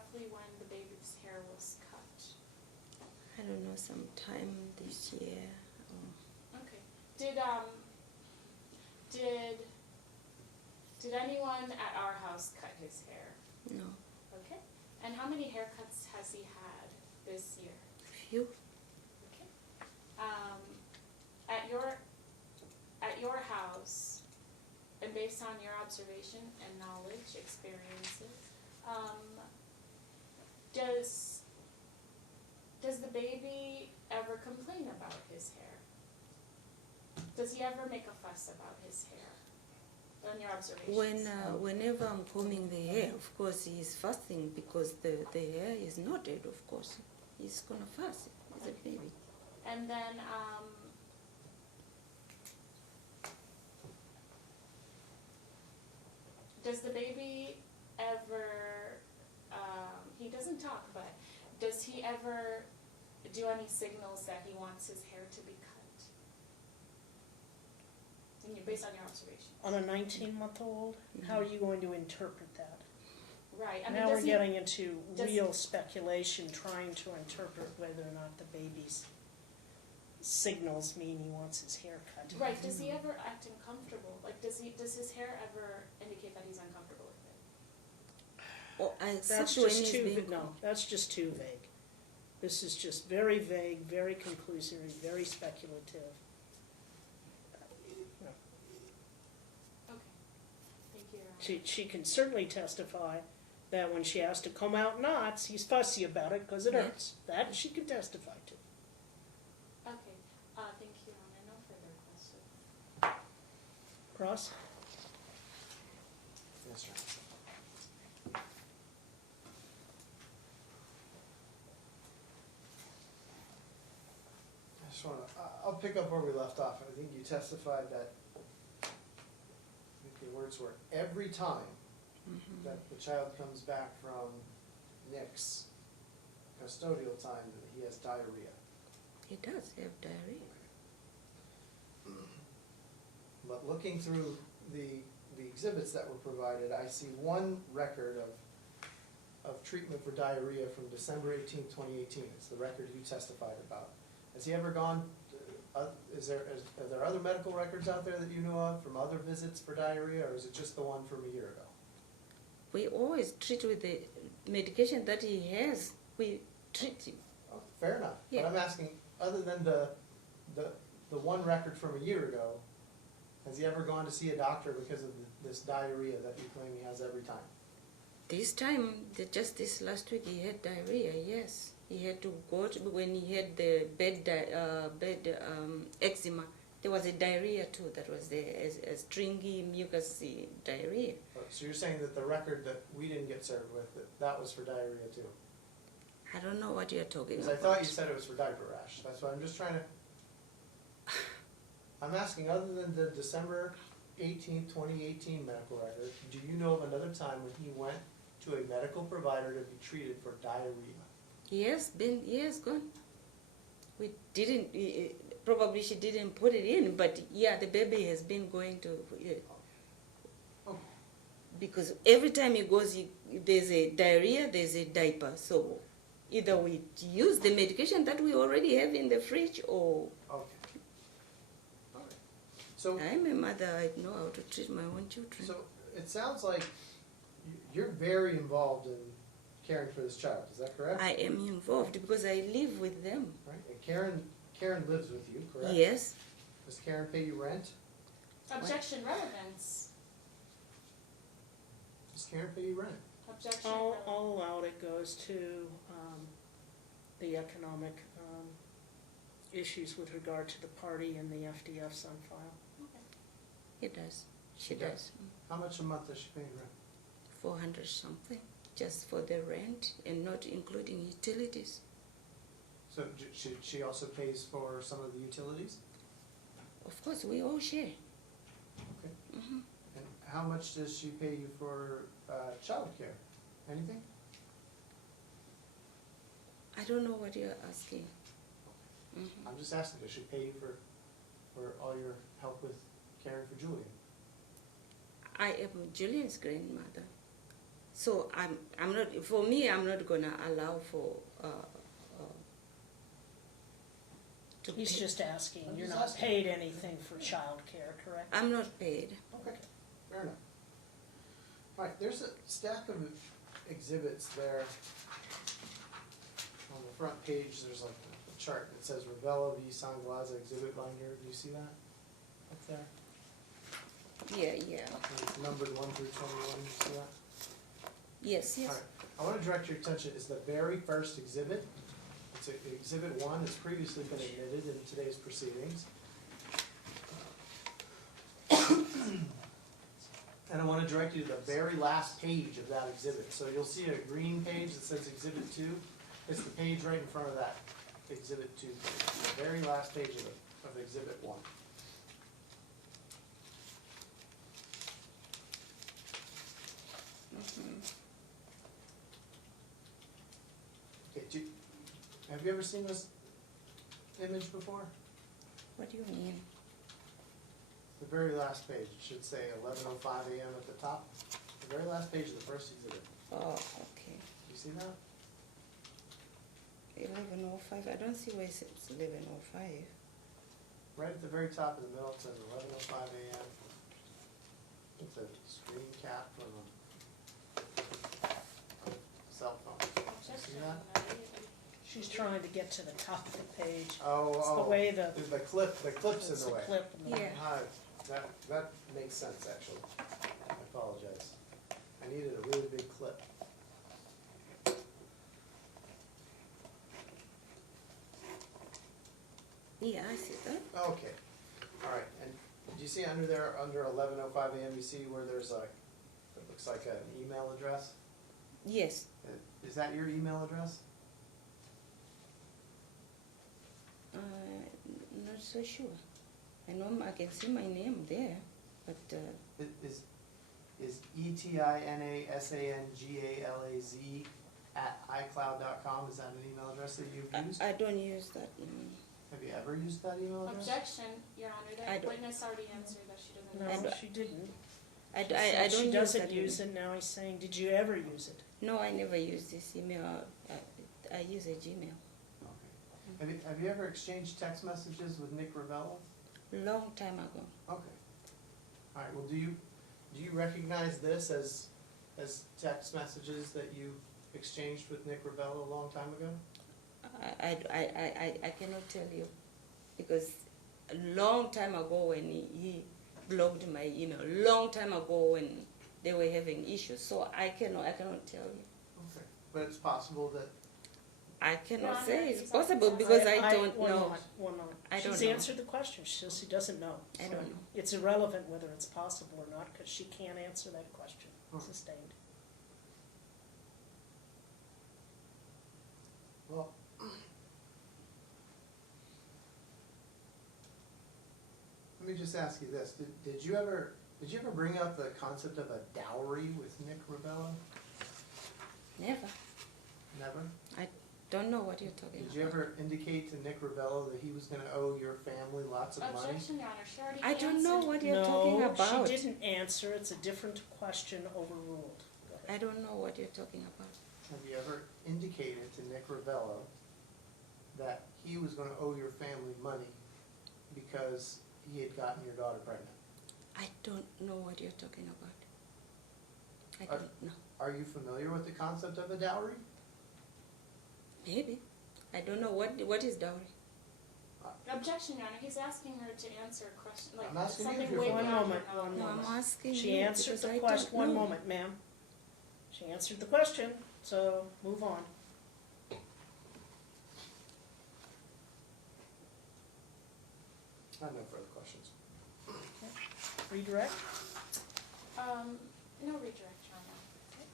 roughly when the baby's hair was cut? I don't know, sometime this year. Okay. Did anyone at our house cut his hair? No. Okay. And how many haircuts has he had this year? Few. Okay. At your house, and based on your observation and knowledge, experiences, does the baby ever complain about his hair? Does he ever make a fuss about his hair? On your observations? Whenever I'm combing the hair, of course he's fussing because the hair is knotted, of course. He's gonna fuss. He's a baby. And then, does the baby ever, he doesn't talk, but does he ever do any signals that he wants his hair to be cut? Based on your observation. On a 19-month-old, how are you going to interpret that? Right. I mean, now we're getting into real speculation, trying to interpret whether or not the baby's signals mean he wants his hair cut. Right. Does he ever act uncomfortable? Like, does his hair ever indicate that he's uncomfortable with it? Well, that's just too that's just too vague. This is just very vague, very conclusory, very speculative. She can certainly testify that when she has to comb out knots, he's fussy about it because it hurts. That she can testify to. Okay. Thank you, Anna. No further questions. Cross? Yes, sir. I just want to, I'll pick up where we left off. I think you testified that the words were, every time that the child comes back from Nick's custodial time, that he has diarrhea. He does have diarrhea. But looking through the exhibits that were provided, I see one record of treatment for diarrhea from December 18, 2018. It's the record you testified about. Has he ever gone? Are there other medical records out there that you know of from other visits for diarrhea, or is it just the one from a year ago? We always treat with the medication that he has. We treat him. Oh, fair enough. Yeah. But I'm asking, other than the one record from a year ago, has he ever gone to see a doctor because of this diarrhea that you claim he has every time? This time, just this last week, he had diarrhea, yes. He had to go to, when he had the bed eczema, there was a diarrhea too. That was a stringy, mucusy diarrhea. So you're saying that the record that we didn't get served with, that was for diarrhea too? I don't know what you're talking Because about. I thought you said it was for diaper rash. That's why I'm just trying to... I'm asking, other than the December 18, 2018 medical record, do you know of another time when he went to a medical provider to be treated for diarrhea? He has gone. We didn't, probably she didn't put it in, but yeah, the baby has been going to, because every time he goes, there's a diarrhea, there's a diaper. So either we use the medication that we already have in the fridge, or... Okay. All right. So I'm a mother, I know how to treat my own children. So it sounds like you're very involved in caring for this child. Is that correct? I am involved because I live with them. Right. And Karen lives with you, correct? Yes. Does Karen pay you rent? Objection, relevance. Does Karen pay you rent? Objection, All relevance. allowed, it goes to the economic issues with regard to the party and the FDFs on file. Okay. It does. She does. How much a month does she pay rent? 400 something, just for the rent and not including utilities. So she also pays for some of the utilities? Of course, we all share. Okay. And how much does she pay you for child care? Anything? I don't know what you're asking. I'm just asking, does she pay you for all your help with caring for Julian? I am Julian's grandmother, So I'm not, for me, I'm not gonna allow for, to He's pay. just asking, I'm you're just not asking. paid anything for childcare, correct? I'm not paid. Okay, fair enough. All right, there's a stack of exhibits there. On the front page, there's like a chart that says Ravella v. Sangalaza exhibit binder. Do you see that up there? Yeah. And it's numbered 1 through 21. You see that? Yes. All right. I want to direct your attention, is the very first exhibit. It's exhibit 1, it's previously been admitted in today's proceedings. And I want to direct you to the very last page of that exhibit. So you'll see a green page that says exhibit 2. It's the page right in front of that exhibit 2 page, the very last page of exhibit 1. Okay, have you ever seen this image before? What do you mean? The very last page, it should say 11:05 a.m. at the top. The very last page of the first exhibit. Oh, okay. You see that? 11:05. I don't see where it says 11:05. Right at the very top in the middle, it says 11:05 a.m. It's a screen cap from a cell phone. You see that? She's trying to get to the top of the page. Oh, It's the way the, the clip's it's in the the way. clip. and the- Yeah. Hi, that makes sense, actually. I apologize. I needed a really big clip. Yeah, I see that. Okay, all right, and do you see under there, under 11:05 a.m., you see where there's a, it looks like an email address? Yes. Is that your email address? Not so sure. I know I can see my name there, but Is ETINASANGALAZ @iCloud.com, is that an email address that you've used? I don't use that email. Have you ever used that email address? Objection, Your Honor, I the don't- witness already answered that she doesn't I know. No, don't- she didn't. I She don't said she use doesn't that use email. it, now he's saying, did you ever use it? No, I never use this email. I use a Gmail. Okay. Have you ever exchanged text messages with Nick Ravella? Long time ago. Okay. All right, well, do you recognize this as text messages that you exchanged with Nick Ravella a long time ago? I cannot tell you because a long time ago when he blocked my email, long time ago when they were having issues, so I cannot tell you. Okay. But it's possible that, I cannot Honor, say it's he's possible on- because I don't One know. moment, one moment. I don't She's know. answered the question, she says she doesn't know. I So don't know. It's irrelevant whether it's possible or not, because she can't answer that question. Hmm. Sustained. well, let me just ask you this, did you ever bring up the concept of a dowry with Nick Ravella? Never. Never? I don't know what you're talking Did you about. ever indicate to Nick Ravella that he was gonna owe your family lots of money? Objection, Your Honor, she already I don't know answered. what you're talking about. No, she didn't answer, it's a different question overruled. Go ahead. I don't know what you're talking about. Have you ever indicated to Nick Ravella that he was gonna owe your family money because he had gotten your daughter pregnant? I don't know what you're talking about. I Are- don't know. Are you familiar with the concept of a dowry? Maybe. I don't know what is dowry. Objection, Your Honor, he's asking her to answer a question, I'm like asking you if something you're way One beyond moment, her one No, knowledge. I'm asking She you answered because the I question, don't one know. moment, ma'am. She answered the question, so move on. I have no further questions. Redirect? No redirect, Your Honor.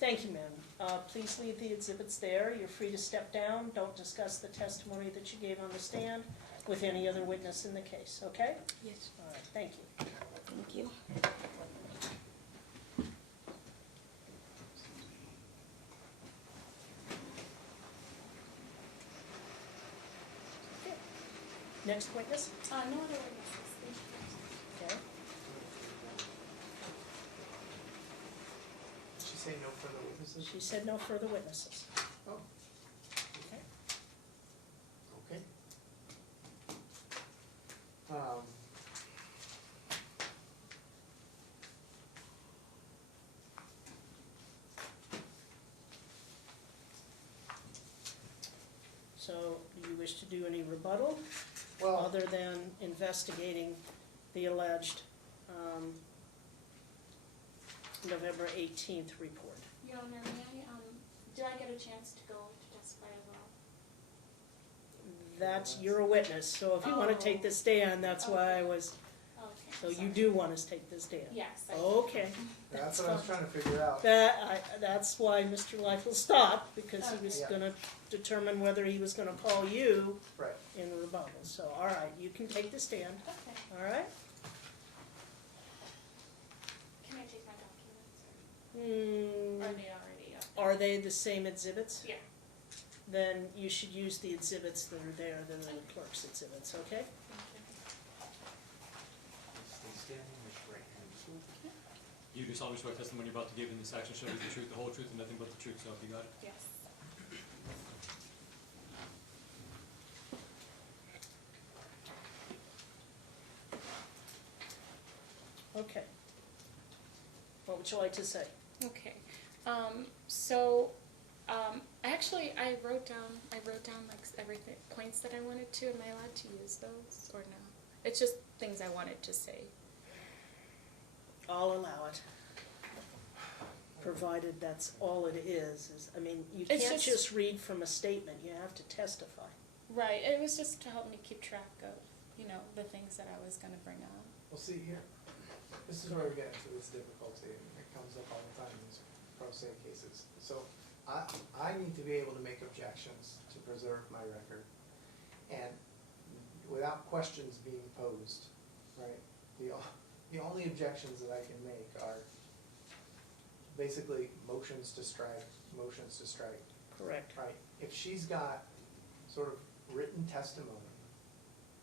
Thank you, ma'am. Please leave the exhibits there. You're free to step down. Don't discuss the testimony that you gave on the stand with any other witness in the case, okay? Yes, All right, thank you. thank you. Okay. Next witness? No other witnesses, thank you. Okay. She say no further witnesses? She said no further witnesses. Oh, Okay. okay. Um, So, do you wish to do any rebuttal, Well, other than investigating the alleged November 18th report? Your Honor, may I, do I get a chance to go to testify as well? That's, you're a witness, so if you want to take the stand, that's why I was, Okay. so you sorry. do want us to take the stand? Yes. I do. Okay. that's what I was trying to figure out. That's why Mr. Liefeld stopped, because he was Okay. gonna determine whether he was gonna call you Right. in rebuttal. So, all right, you can take the stand, Okay. all right? Can I take my documents or are they already up? Are they the same exhibits? Yeah. Then you should use the exhibits that are there, that are the clerk's exhibits, okay? Thank you. Stay standing, raise your right hand. You do solemnly swear testimony you're about to give in this action shall be the truth, the whole truth, and nothing but the truth, so help you God? Yes. Okay. What would you like to say? Okay. So, actually, I wrote down like everything, points that I wanted to. Am I allowed to use those or no? It's just things I wanted to say. I'll allow it. Provided that's all it is, I mean, you It's can't just- just read from a statement, you have to testify. Right. It was just to help me keep track of, the things that I was going to bring up. Well, see, here, this is where we get into this difficulty, and it comes up all the time in these pro se cases. So, I need to be able to make objections to preserve my record, and without questions being posed, right? The only objections that I can make are basically motions to strike, Correct. right? If she's got sort of written testimony,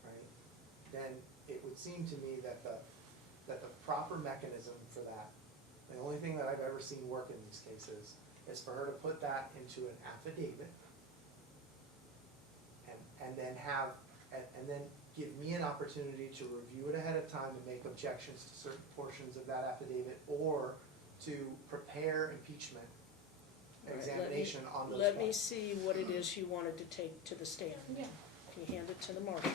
right, then it would seem to me that the proper mechanism for that, the only thing that I've ever seen work in these cases, is for her to put that into an affidavit, and then and then give me an opportunity to review it ahead of time and make objections to certain portions of that affidavit, or to prepare impeachment All right, examination on those Let me points. see what it is you wanted to take to the stand. Yeah. Can you hand it to the marshal?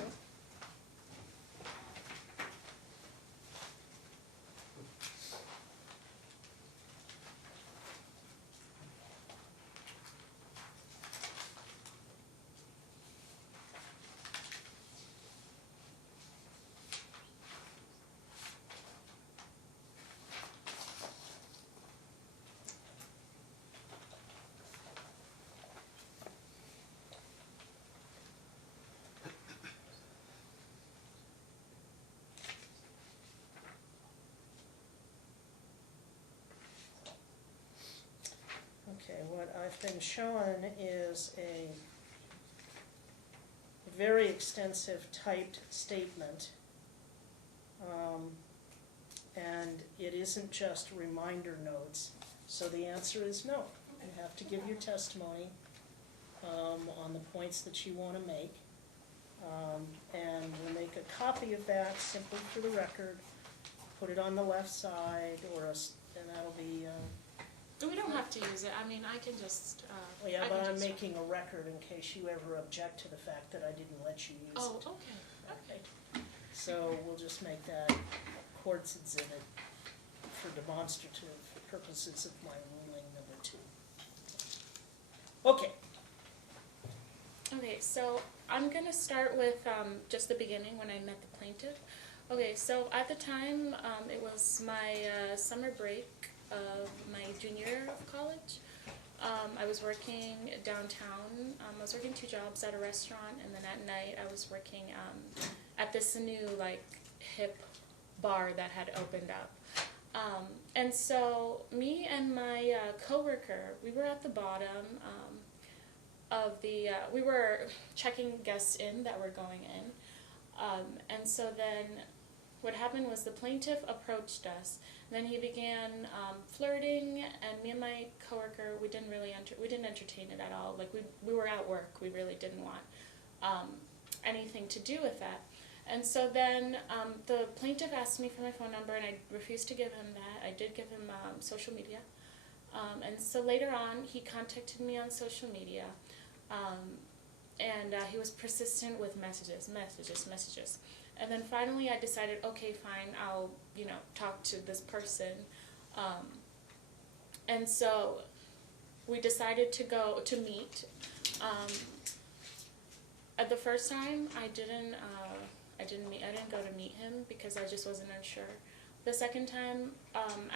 Okay, what I've been shown is a very extensive typed statement. And it isn't just reminder notes, so the answer is no. You have to give your testimony on the points that you want to make. And we'll make a copy of that simply for the record, put it on the left side, and that'll be, We don't have to use it. I mean, I can just. well, yeah, I but can I'm just- making a record in case you ever object to the fact that I didn't let you use it. Oh, okay. Okay. So we'll just make that court's exhibit for demonstrative purposes of my ruling number 2. Okay, Okay, so I'm gonna start with just the beginning when I met the plaintiff. Okay, so at the time, it was my summer break of my junior year of college. I was working downtown. I was working 2 jobs at a restaurant, and then at night I was working at this new hip bar that had opened up. And so me and my coworker, we were at the bottom of the, we were checking guests in that were going in. And so then what happened was the plaintiff approached us. Then he began flirting, and me and my coworker, we didn't entertain it at all. Like we were at work, we really didn't want anything to do with that. And so then the plaintiff asked me for my phone number, and I refused to give him that. I did give him social media. And so later on, he contacted me on social media, and he was persistent with messages. And then finally I decided, okay, fine, I'll, talk to this person. And so we decided to meet. At the first time, I didn't go to meet him because I just wasn't unsure. The second time,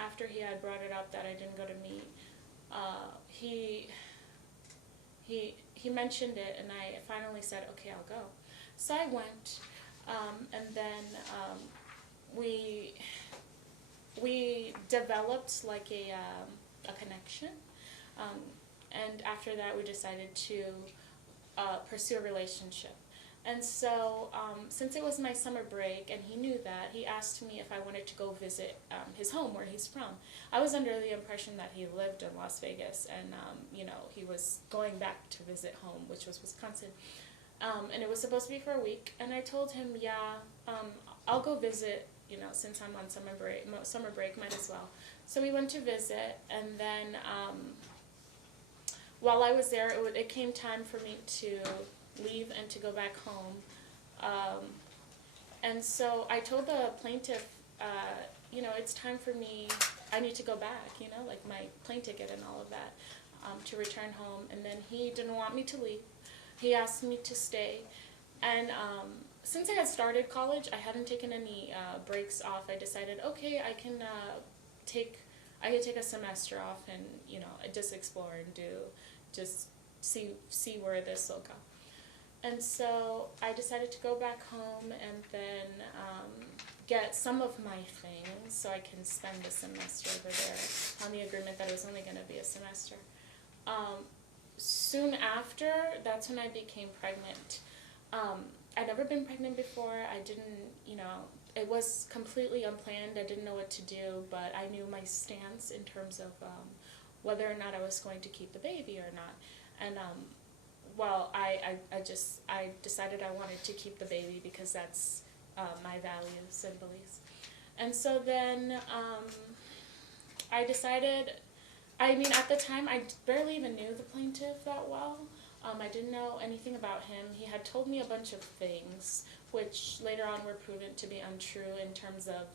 after he had brought it up that I didn't go to meet, he mentioned it, and I finally said, okay, I'll go. So I went, and then we developed like a connection, and after that we decided to pursue a relationship. And so, since it was my summer break and he knew that, he asked me if I wanted to go visit his home where he's from. I was under the impression that he lived in Las Vegas and, he was going back to visit home, which was Wisconsin. And it was supposed to be for a week. And I told him, I'll go visit, since I'm on summer break, might as well. So we went to visit, and then while I was there, it came time for me to leave and to go back home. And so I told the plaintiff, it's time for me, I need to go back, like my plane ticket and all of that, to return home. And then he didn't want me to leave. He asked me to stay. And since I had started college, I hadn't taken any breaks off. I decided, okay, I can take a semester off and, just explore and just see where this will go. And so I decided to go back home and then get some of my things so I can spend the semester over there on the agreement that it was only going to be a semester. Soon after, that's when I became pregnant. I'd never been pregnant before. I didn't, it was completely unplanned. I didn't know what to do, but I knew my stance in terms of whether or not I was going to keep the baby or not. And I decided I wanted to keep the baby because that's my values and beliefs. And so then I decided, at the time I barely even knew the plaintiff that well. I didn't know anything about him. He had told me a bunch of things, which later on were proven to be untrue in terms of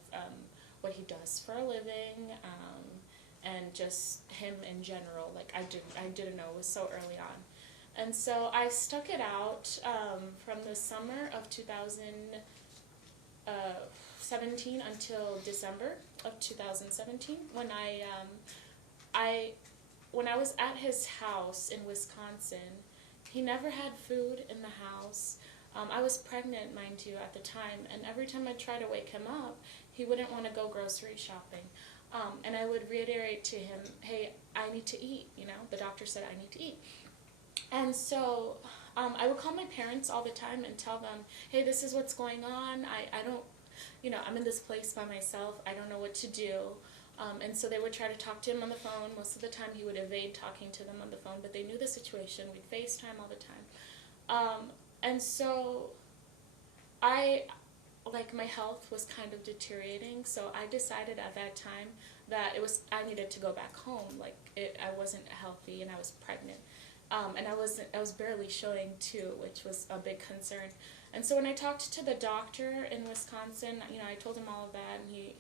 what he does for a living, and just him in general. Like I didn't know. It was so early on. And so I stuck it out from the summer of 2017 until December of 2017 when when I was at his house in Wisconsin. He never had food in the house. I was pregnant, mind you, at the time, and every time I tried to wake him up, he wouldn't want to go grocery shopping. And I would reiterate to him, hey, I need to eat, the doctor said I need to eat. And so I would call my parents all the time and tell them, hey, this is what's going on. I don't, I'm in this place by myself. I don't know what to do. And so they would try to talk to him on the phone. Most of the time he would evade talking to them on the phone, but they knew the situation. We'd FaceTime all the time. And so my health was kind of deteriorating, so I decided at that time that I needed to go back home. I wasn't healthy and I was pregnant. And I was barely showing too, which was a big concern. And so when I talked to the doctor in Wisconsin, I told him all of that, and he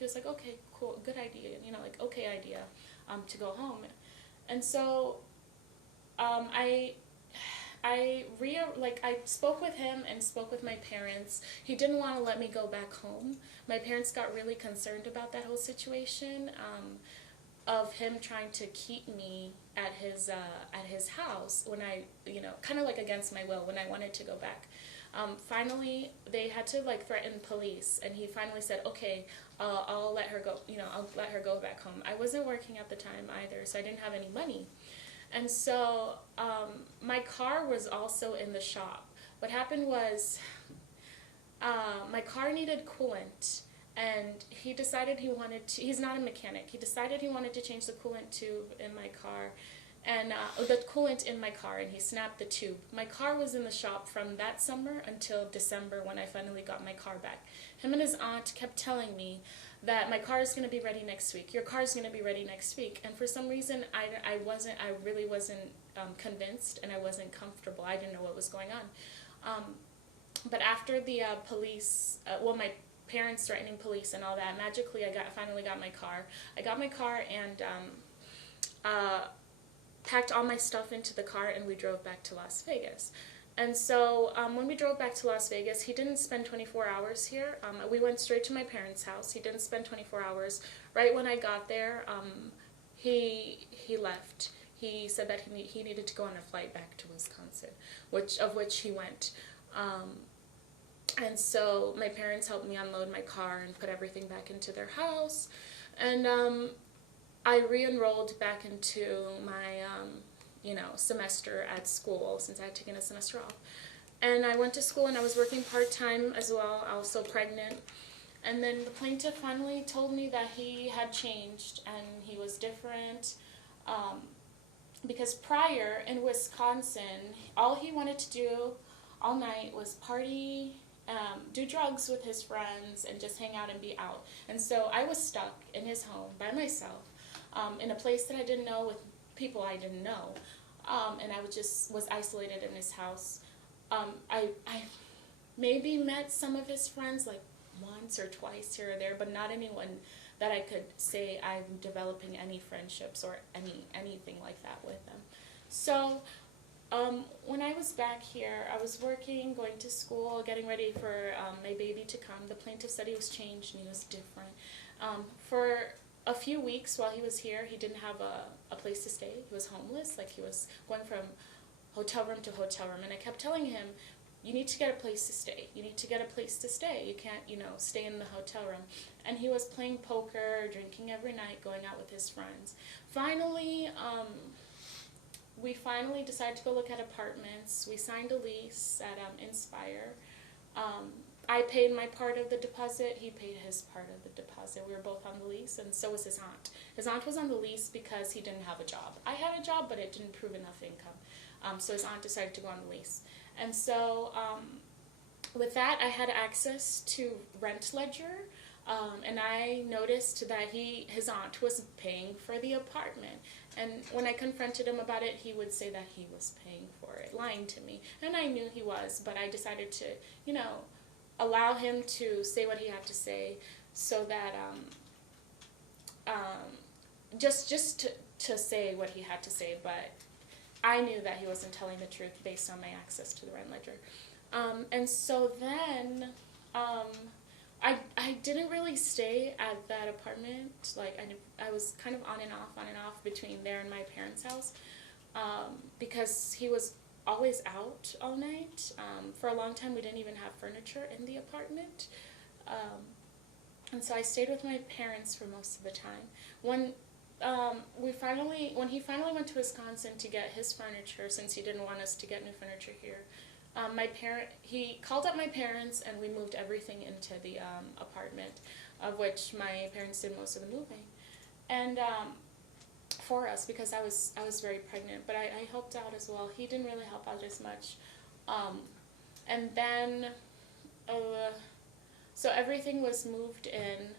was like, okay, cool, good idea, okay idea, to go home. And so, I spoke with him and spoke with my parents. He didn't want to let me go back home. My parents got really concerned about that whole situation, of him trying to keep me at his house when I, kind of like against my will when I wanted to go back. Finally, they had to threaten police, and he finally said, okay, I'll let her go, I'll let her go back home. I wasn't working at the time either, so I didn't have any money. And so my car was also in the shop. What happened was my car needed coolant, and he decided he wanted to, he's not a mechanic, he decided he wanted to change the coolant tube in my car, and the coolant in my car, and he snapped the tube. My car was in the shop from that summer until December when I finally got my car back. Him and his aunt kept telling me that my car is going to be ready next week. Your car is going to be ready next week. And for some reason, I really wasn't convinced, and I wasn't comfortable. I didn't know what was going on. But after the police, my parents threatening police and all that, magically I finally got my car. I got my car and packed all my stuff into the car, and we drove back to Las Vegas. And so when we drove back to Las Vegas, he didn't spend 24 hours here. We went straight to my parents' house. He didn't spend 24 hours. Right when I got there, he left. He said that he needed to go on a flight back to Wisconsin, of which he went. And so my parents helped me unload my car and put everything back into their house. And I re-enrolled back into my semester at school, since I had taken a semester off. And I went to school, and I was working part-time as well, also pregnant. And then the plaintiff finally told me that he had changed and he was different. Because prior in Wisconsin, all he wanted to do all night was party, do drugs with his friends, and just hang out and be out. And so I was stuck in his home by myself, in a place that I didn't know, with people I didn't know. And I was isolated in his house. I maybe met some of his friends like once or twice here or there, but not anyone that I could say I'm developing any friendships or anything like that with them. So when I was back here, I was working, going to school, getting ready for my baby to come. The plaintiff said he was changed and he was different. For a few weeks while he was here, he didn't have a place to stay. He was homeless, like he was going from hotel room to hotel room. And I kept telling him, you need to get a place to stay. You need to get a place to stay. You can't, stay in the hotel room. And he was playing poker, drinking every night, going out with his friends. Finally, we decided to go look at apartments. We signed a lease at Inspire. I paid my part of the deposit. He paid his part of the deposit. We were both on the lease, and so was his aunt. His aunt was on the lease because he didn't have a job. I had a job, but it didn't prove enough income. So his aunt decided to go on the lease. And so with that, I had access to Rent Ledger, and I noticed that his aunt was paying for the apartment. And when I confronted him about it, he would say that he was paying for it, lying to me. And I knew he was, but I decided to, allow him to say what he had to say, so that just to say what he had to say. But I knew that he wasn't telling the truth based on my access to the Rent Ledger. And so then I didn't really stay at that apartment. Like I was kind of on and off between there and my parents' house, because he was always out all night. For a long time, we didn't even have furniture in the apartment. And so I stayed with my parents for most of the time. When he finally went to Wisconsin to get his furniture, since he didn't want us to get new furniture here, he called up my parents, and we moved everything into the apartment, of which my parents did most of the moving, and for us, because I was very pregnant. But I helped out as well. He didn't really help out as much, and then so everything was moved in.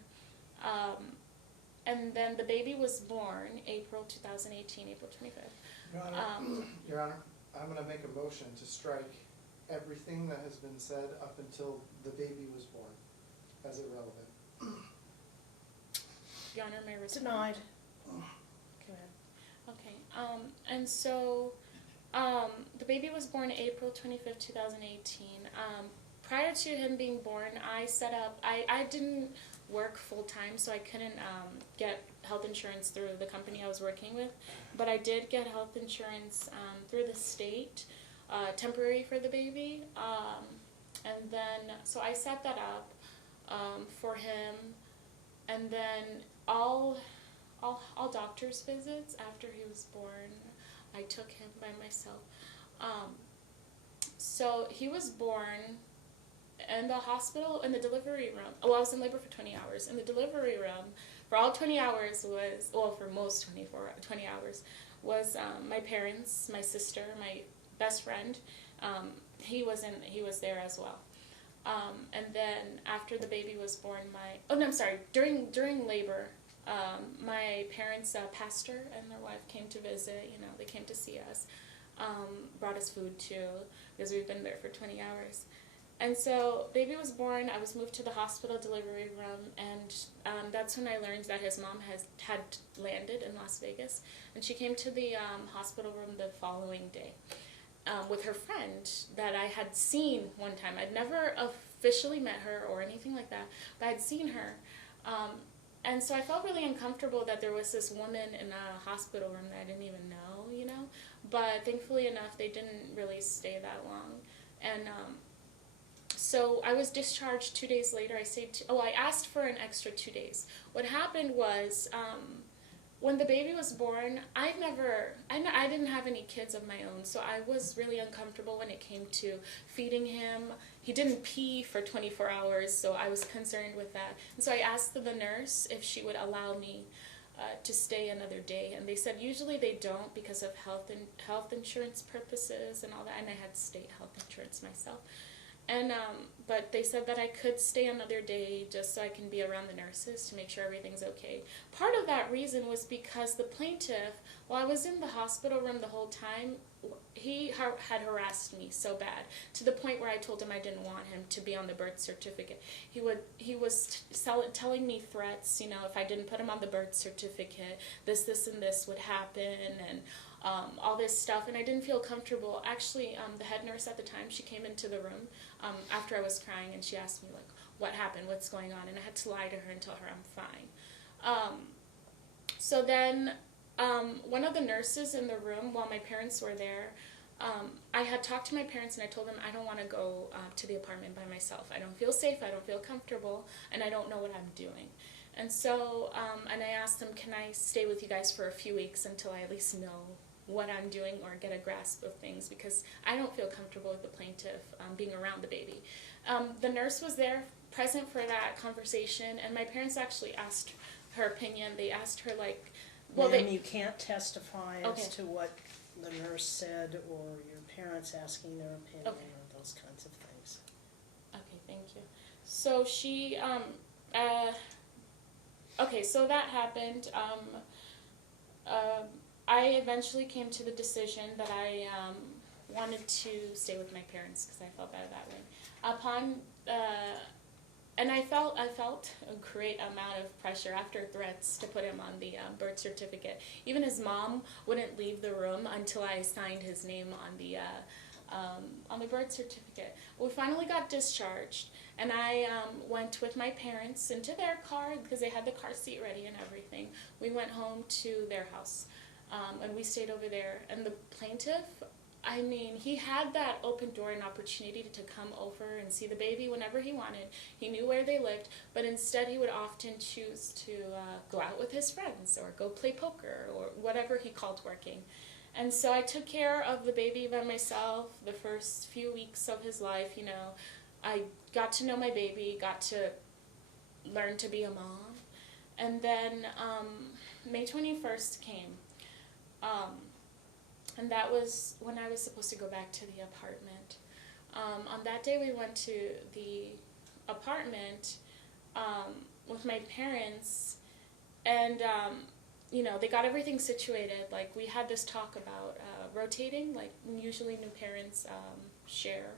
And then the baby was born April 2018, April 25th. Your Honor, I'm going to make a motion to strike everything that has been said up until the baby was born as irrelevant. Your Honor, may I respond? Denied. Go ahead. Okay. And so the baby was born April 25th, 2018. Prior to him being born, I set up, I didn't work full-time, so I couldn't get health insurance through the company I was working with, but I did get health insurance through the state, temporary for the baby, and then, so I set that up for him, and then all doctor's visits after he was born, I took him by myself. So he was born in the hospital, in the delivery room. Well, I was in labor for 20 hours. In the delivery room, for all 20 hours was, well, for most 20 hours, was my parents, my sister, my best friend. He was there as well. And then after the baby was born, during labor, my parents, pastor and their wife came to visit. They came to see us, brought us food too, because we've been there for 20 hours. And so baby was born. I was moved to the hospital delivery room, and that's when I learned that his mom had landed in Las Vegas, and she came to the hospital room the following day with her friend that I had seen one time. I'd never officially met her or anything like that, but I'd seen her. And so I felt really uncomfortable that there was this woman in a hospital room that I didn't even know, But thankfully enough, they didn't really stay that long. And so I was discharged 2 days later. I asked for an extra 2 days. What happened was, when the baby was born, I didn't have any kids of my own, so I was really uncomfortable when it came to feeding him. He didn't pee for 24 hours, so I was concerned with that. And so I asked the nurse if she would allow me to stay another day, and they said usually they don't because of health insurance purposes and all that, and I had state health insurance myself. And but they said that I could stay another day just so I can be around the nurses to make sure everything's okay. Part of that reason was because the plaintiff, while I was in the hospital room the whole time, he had harassed me so bad to the point where I told him I didn't want him to be on the birth certificate. He was telling me threats, if I didn't put him on the birth certificate, this and this would happen, and all this stuff, and I didn't feel comfortable. Actually, the head nurse at the time, she came into the room after I was crying, and she asked me, what happened, what's going on, and I had to lie to her and tell her I'm fine. So then one of the nurses in the room, while my parents were there, I had talked to my parents, and I told them I don't want to go to the apartment by myself. I don't feel safe, I don't feel comfortable, and I don't know what I'm doing. And so, and I asked them, can I stay with you guys for a few weeks until I at least know what I'm doing or get a grasp of things, because I don't feel comfortable with the plaintiff being around the baby. The nurse was there, present for that conversation, and my parents actually asked her opinion. They asked her, Ma'am, you can't testify Okay. as to what the nurse said or your parents asking their opinion Okay. or those kinds of things. Okay, thank you. So she, okay, so that happened. I eventually came to the decision that I wanted to stay with my parents because I felt better that way. And I felt a great amount of pressure after threats to put him on the birth certificate. Even his mom wouldn't leave the room until I signed his name on the birth certificate. We finally got discharged, and I went with my parents into their car because they had the car seat ready and everything. We went home to their house, and we stayed over there. And the plaintiff, he had that open door and opportunity to come over and see the baby whenever he wanted. He knew where they lived, but instead he would often choose to go out with his friends or go play poker or whatever he called working. And so I took care of the baby by myself the first few weeks of his life. I got to know my baby, got to learn to be a mom. And then May 21st came. And that was when I was supposed to go back to the apartment. On that day we went to the apartment with my parents, and they got everything situated. We had this talk about rotating, usually new parents share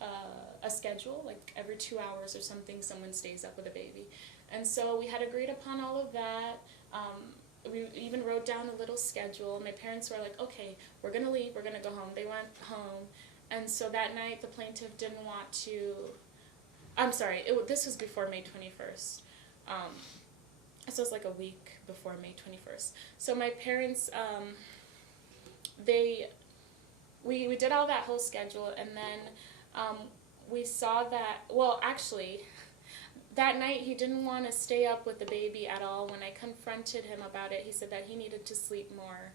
a schedule, every 2 hours or something someone stays up with a baby. And so we had agreed upon all of that. We even wrote down a little schedule. My parents were like, okay, we're going to leave, we're going to go home. They went home. And so that night the plaintiff didn't want to, this was before May 21st. So it was a week before May 21st. So my parents, we did all that whole schedule, and then we saw that, that night he didn't want to stay up with the baby at all. When I confronted him about it, he said that he needed to sleep more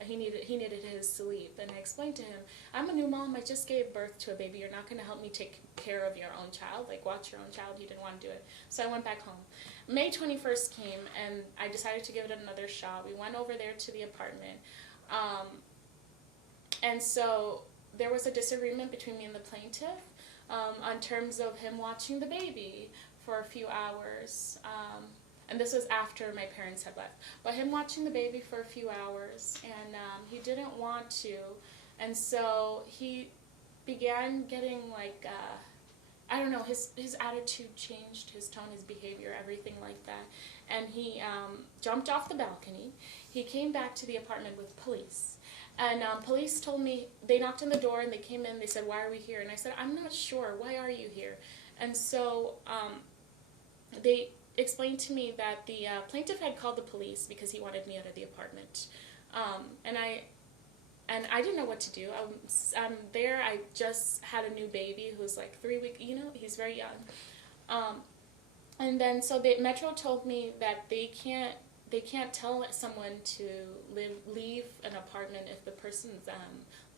he needed his sleep. And I explained to him, I'm a new mom. I just gave birth to a baby. You're not going to help me take care of your own child, like watch your own child. He didn't want to do it. So I went back home. May 21st came, and I decided to give it another shot. We went over there to the apartment. And so there was a disagreement between me and the plaintiff on terms of him watching the baby for a few hours. And this was after my parents had left. But him watching the baby for a few hours, and he didn't want to. And so he began getting like, I don't know, his attitude changed, his tone, his behavior, everything like that. And he jumped off the balcony. He came back to the apartment with police. And police told me, they knocked on the door and they came in, they said, why are we here? And I said, I'm not sure, why are you here? And so they explained to me that the plaintiff had called the police because he wanted me out of the apartment. And I didn't know what to do. I'm there, I just had a new baby who's like 3 weeks, he's very young. And then so the Metro told me that they can't tell someone to leave an apartment if the person's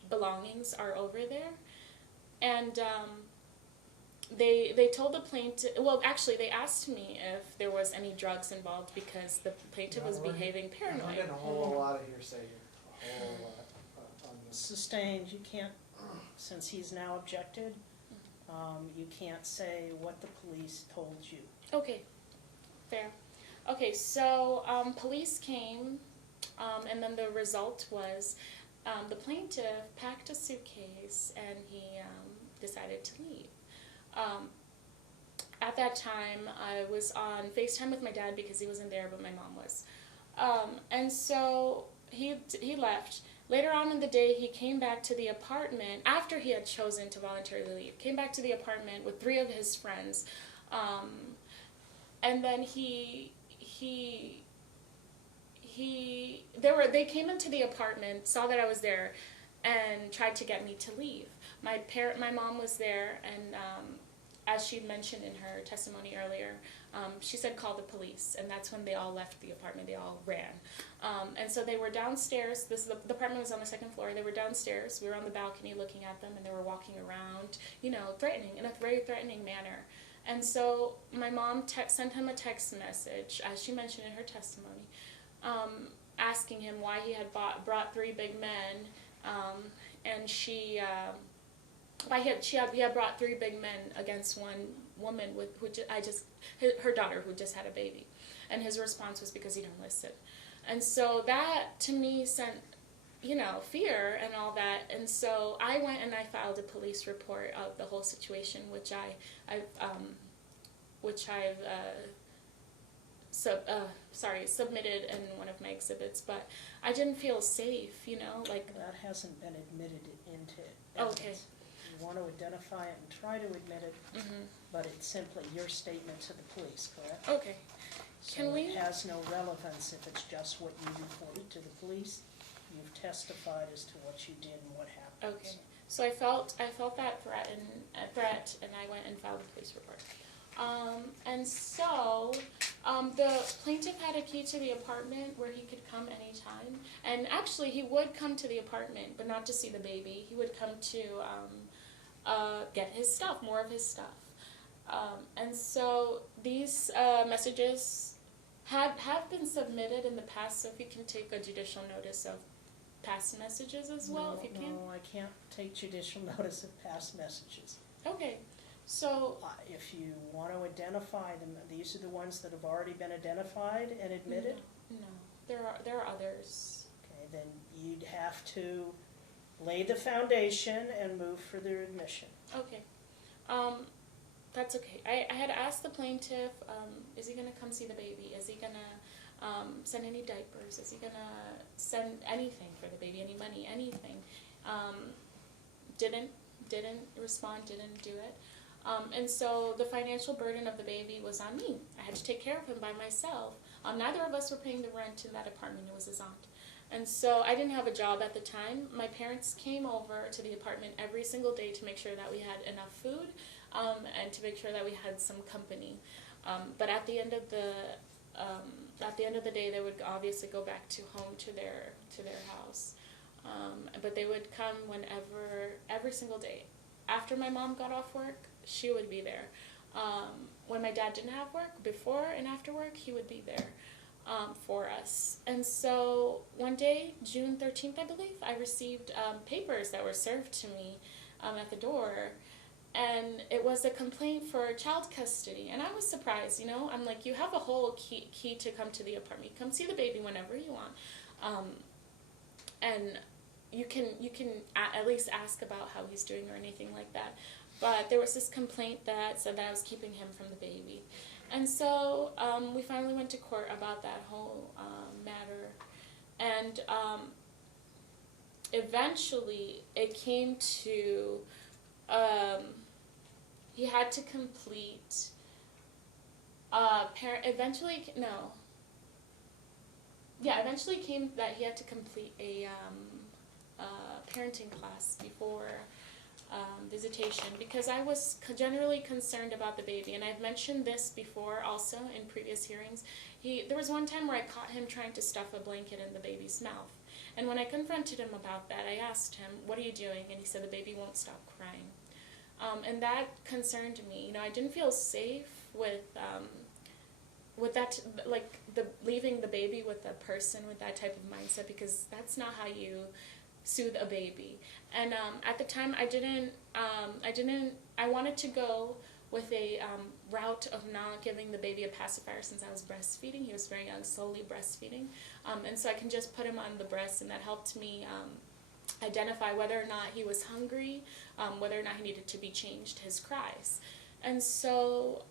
belongings are over there. And they told the plaintiff, well, actually, they asked me if there was any drugs involved because the plaintiff was behaving paranoid. I'm getting a whole lot of hearsay here, a whole lot on this. Sustained, you can't, since he's now objected, you can't say what the police told you. Okay, fair. Okay, so police came, and then the result was the plaintiff packed a suitcase and he decided to leave. At that time, I was on FaceTime with my dad because he wasn't there, but my mom was. And so he left. Later on in the day, he came back to the apartment, after he had chosen to voluntarily leave, came back to the apartment with 3 of his friends. And then they came into the apartment, saw that I was there, and tried to get me to leave. My mom was there, and as she mentioned in her testimony earlier, she said call the police, and that's when they all left the apartment. They all ran, and so they were downstairs. The apartment was on the 2nd floor. They were downstairs. We were on the balcony looking at them, and they were walking around, threatening in a very threatening manner. And so my mom sent him a text message, as she mentioned in her testimony, asking him why he had brought 3 big men, and he had brought 3 big men against one woman her daughter who just had a baby, and his response was because he didn't listen. And so that to me sent fear and all that. And so I went and I filed a police report of the whole situation, which I've submitted in one of my exhibits. But I didn't feel safe, like. That hasn't been admitted into Okay. evidence. You want to identify it and try to admit it, but it's simply your statement to the police, correct? Okay. So it has no relevance if it's just what you reported to the police. You've testified as to what you did and what happened. Okay. So I felt that threat, and I went and filed a police report. And so the plaintiff had a key to the apartment where he could come anytime. And actually, he would come to the apartment, but not to see the baby. He would come to get his stuff, more of his stuff. And so these messages have been submitted in the past, so if you can take a judicial notice of past messages as well, if you can. No, I can't take judicial notice of past messages. Okay, so. If you want to identify them, these are the ones that have already been identified and admitted? No, there are others. Okay, then you'd have to lay the foundation and move for their admission. Okay. That's okay. I had asked the plaintiff, is he going to come see the baby? Is he going to send any diapers? Is he going to send anything for the baby, any money, anything? Didn't respond, didn't do it. And so the financial burden of the baby was on me. I had to take care of him by myself. Neither of us were paying the rent in that apartment. It was his aunt. And so I didn't have a job at the time. My parents came over to the apartment every single day to make sure that we had enough food and to make sure that we had some company. But at the end of the at the end of the day, they would obviously go back to home to their house. But they would come whenever, every single day. After my mom got off work, she would be there. When my dad didn't have work, before and after work, he would be there for us. And so one day, June 13th, I believe, I received papers that were served to me at the door. And it was a complaint for child custody. And I was surprised, you know. I'm like, you have a whole key to come to the apartment. Come see the baby whenever you want. And you can at least ask about how he's doing or anything like that. But there was this complaint that said that I was keeping him from the baby. And so we finally went to court about that whole matter. And eventually it came to, he had to complete, eventually came that he had to complete a parenting class before visitation, because I was generally concerned about the baby, and I've mentioned this before also in previous hearings. There was one time where I caught him trying to stuff a blanket in the baby's mouth, and when I confronted him about that, I asked him, "What are you doing?" And he said, "The baby won't stop crying." And that concerned me. You know, I didn't feel safe with that, like leaving the baby with a person with that type of mindset, because that's not how you soothe a baby. And at the time, I wanted to go with a route of not giving the baby a pacifier since I was breastfeeding. He was very young, slowly breastfeeding. And so I can just put him on the breast, and that helped me identify whether or not he was hungry, whether or not he needed to be changed, his cries. And so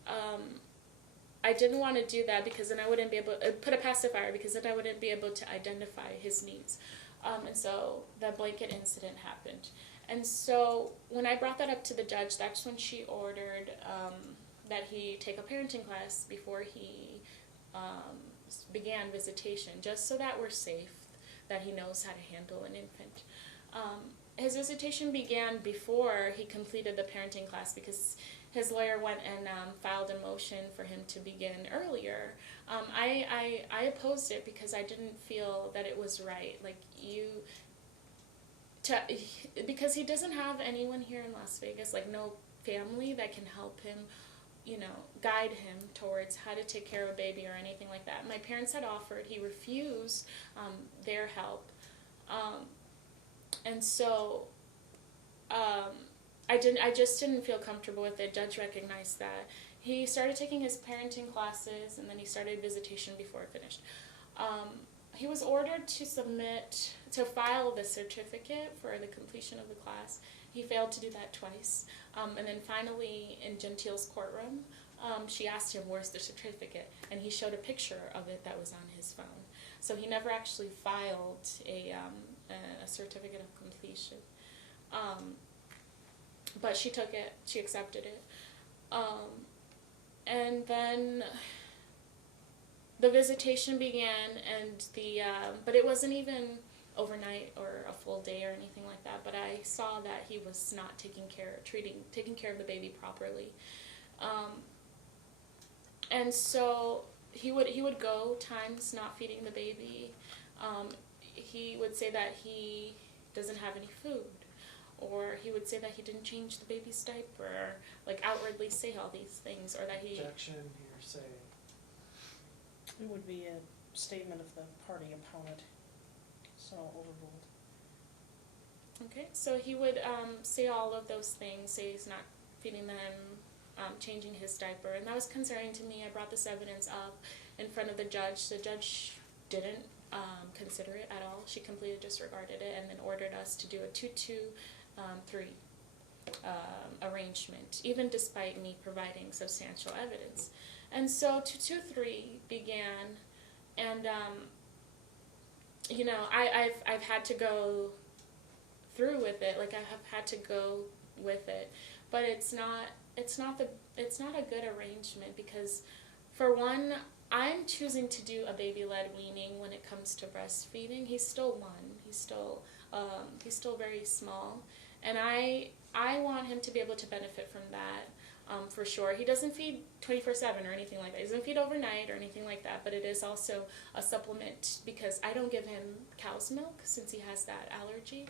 I didn't want to do that, because then I wouldn't be able to put a pacifier, because then I wouldn't be able to identify his needs. And so the blanket incident happened. And so when I brought that up to the judge, that's when she ordered that he take a parenting class before he began visitation, just so that we're safe, that he knows how to handle an infant. His visitation began before he completed the parenting class, because his lawyer went and filed a motion for him to begin earlier. I opposed it because I didn't feel that it was right. Like, because he doesn't have anyone here in Las Vegas, like no family that can help him, you know, guide him towards how to take care of a baby or anything like that. My parents had offered, he refused their help. And so I just didn't feel comfortable with it. Judge recognized that. He started taking his parenting classes, and then he started visitation before it finished. He was ordered to file the certificate for the completion of the class. He failed to do that twice. And then finally, in Gentile's courtroom, she asked him, "Where's the certificate?" And he showed a picture of it that was on his phone. So he never actually filed a certificate of completion. But she took it, she accepted it. And then the visitation began, and but it wasn't even overnight or a full day or anything like that, but I saw that he was not taking care of the baby properly. And so he would go times not feeding the baby. He would say that he doesn't have any food, or he would say that he didn't change the baby's diaper, like outwardly say all these things, or that he... Objection, hearsay. It would be a statement of the party opponent, so overruled. Okay, so he would say all of those things, say he's not feeding them, changing his diaper, and that was concerning to me. I brought this evidence up in front of the judge. The judge didn't consider it at all. She completely disregarded it, and then ordered us to do a 2-2-3 arrangement, even despite me providing substantial evidence. And so 2-2-3 began, and you know, I've had to go through with it. Like, I have had to go with it, but it's not a good arrangement, because for one, I'm choosing to do a baby-led weaning when it comes to breastfeeding. He's still 1. He's still very small, and I want him to be able to benefit from that. for sure. He doesn't feed 24/7 or anything like that. He doesn't feed overnight or anything like that, but it is also a supplement because I don't give him cow's milk since he has that allergy.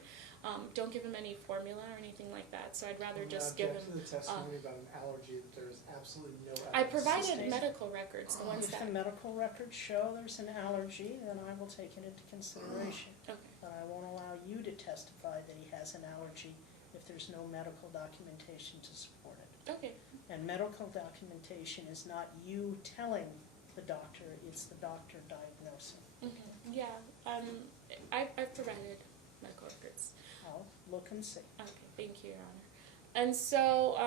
Don't give him any formula or anything like that, so I'd rather just give him. I object to the testimony about an allergy that there is absolutely no evidence. I provided Sustained. medical records, the ones If the that. medical records show there's an allergy, then I will take it into consideration. Okay. But I won't allow you to testify that he has an allergy if there's no medical documentation to support it. Okay. And medical documentation is not you telling the doctor, it's the doctor diagnosing. Mm-hmm. Yeah. I've provided medical records. I'll look and see. Okay, thank you, Your Honor. And so,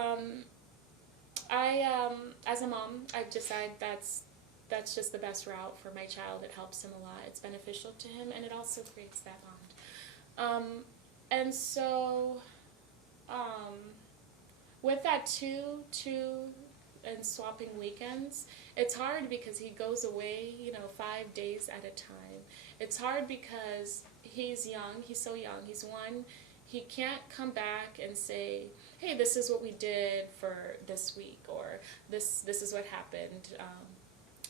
as a mom, I've decided that's just the best route for my child. It helps him a lot. It's beneficial to him, and it also creates that bond. And so, with that too, and swapping weekends, it's hard because he goes away, 5 days at a time. It's hard because he's young, he's so young, he's 1, he can't come back and say, hey, this is what we did for this week, or this is what happened.